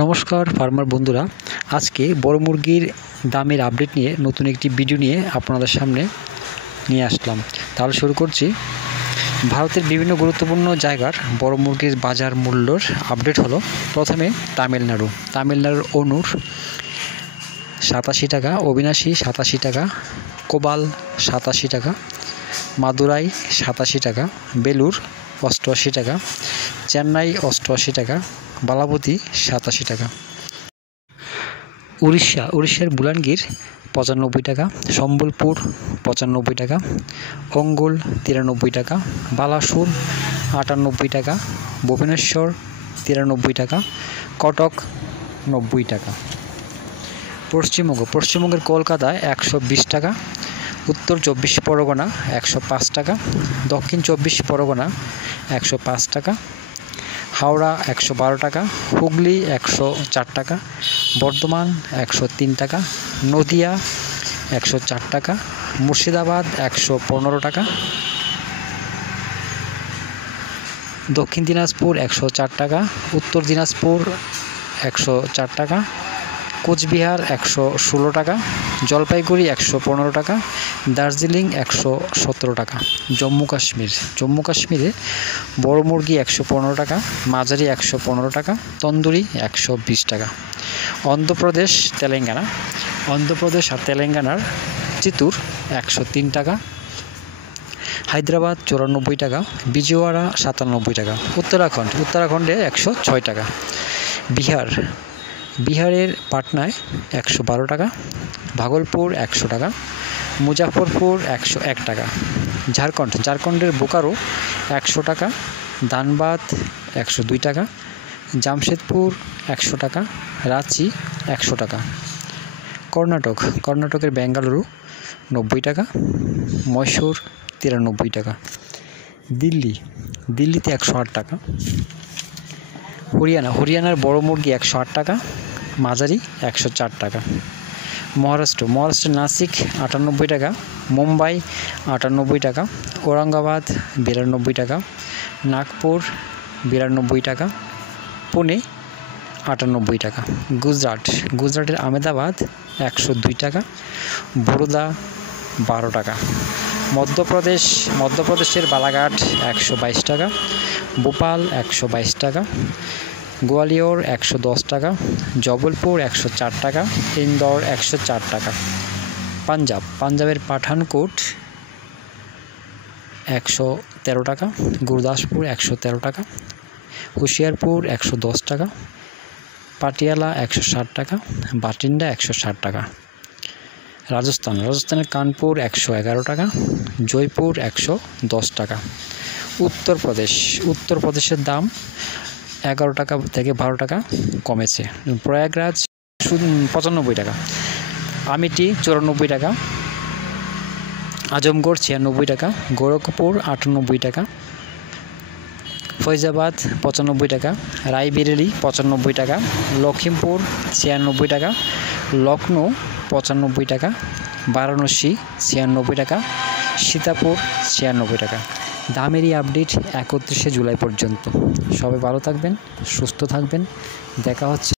নমস্কার ফার্মার বন্ধুরা, আজকে বড় মুরগির দামের আপডেট নিয়ে নতুন একটি ভিডিও নিয়ে আপনাদের সামনে নিয়ে আসলাম। তাহলে শুরু করছি। ভারতের বিভিন্ন গুরুত্বপূর্ণ জায়গার বড় মুরগির বাজার মূল্যর আপডেট হলো। প্রথমে তামিলনাড়ুর অনুর 87 টাকা, অবিনাশী 87 টাকা, কোবাল 87 টাকা, মাদুরাই 87 টাকা, বেলুর 88 টাকা, চেন্নাই 88 টাকা, বালাবতী 87 টাকা। উড়িষ্যার বুলানগীর 95 টাকা, সম্বলপুর 95 টাকা, অঙ্গুল 93 টাকা, বালাসুর 98 টাকা, ভুবনেশ্বর 93 টাকা, কটক 90 টাকা। পশ্চিমবঙ্গের কলকাতায় 120 টাকা, উত্তর 24 পরগনা 105 টাকা, দক্ষিণ 24 পরগনা 105 টাকা, হাওড়া 112 টাকা, হুগলি 104 টাকা, বর্ধমান 103 টাকা, নদিয়া 104 টাকা, মুর্শিদাবাদ 115 টাকা, দক্ষিণ দিনাজপুর 104 টাকা, উত্তর দিনাজপুর 104 টাকা, কোচবিহার 116 টাকা, জলপাইগুড়ি 115 টাকা, দার্জিলিং 117 টাকা। জম্মু কাশ্মীরে বড় মুরগি 115 টাকা, মাঝারি 115 টাকা, তন্দুরি 120 টাকা। অন্ধ্রপ্রদেশ আর তেলেঙ্গানার চিত্তুর 103 টাকা, হায়দ্রাবাদ 94 টাকা, বিজয়ওয়াড়া 97 টাকা। উত্তরাখণ্ডে 106 টাকা। বিহারের পাটনায় 112 টাকা, ভাগলপুর 100 টাকা, মুজাফরপুর 101 টাকা। ঝাড়খণ্ডের বোকারো 100 টাকা, ধানবাদ 102 টাকা, জামশেদপুর 100 টাকা, রাঁচি 100 টাকা। কর্ণাটকের বেঙ্গালুরু 90 টাকা, মহীশূর 93 টাকা। দিল্লিতে 108 টাকা। হরিয়ানার বড় মুরগি 108 টাকা, মাঝারি 104 টাকা। মহারাষ্ট্রের নাসিক 98 টাকা, মুম্বাই 98 টাকা, ঔরঙ্গাবাদ 92 টাকা, নাগপুর 92 টাকা, পুনে 98 টাকা। গুজরাটের আহমেদাবাদ 102 টাকা, বরোদা 12 টাকা। মধ্যপ্রদেশের বালাঘাট 122 টাকা, ভোপাল 122 টাকা, গোয়ালিয়র 110 টাকা, জবলপুর 104 টাকা, ইন্দোর 104 টাকা। পাঞ্জাবের পাঠানকোট 113 টাকা, গুরদাসপুর 113 টাকা, হুশিয়ারপুর 110 টাকা, পাটিয়ালা 160 টাকা, বাটিন্ডা 160 টাকা। রাজস্থানের কানপুর 111 টাকা, জয়পুর 110 টাকা। উত্তরপ্রদেশের দাম 11 টাকা থেকে 12 টাকা কমেছে। প্রয়াগরাজ 95 টাকা, আমিটি 94 টাকা, আজমগড় 96 টাকা, গোরখপুর 98 টাকা, ফৈজাবাদ 95 টাকা, রায়বেরেলি 95 টাকা, লখিমপুর 96 টাকা, লখনৌ 95 টাকা, বারাণসী 96 টাকা, সীতাপুর 96 টাকা। দামেরই আপডেট 31 জুলাই পর্যন্ত। সবাই ভালো থাকবেন, সুস্থ থাকবেন। দেখা হচ্ছে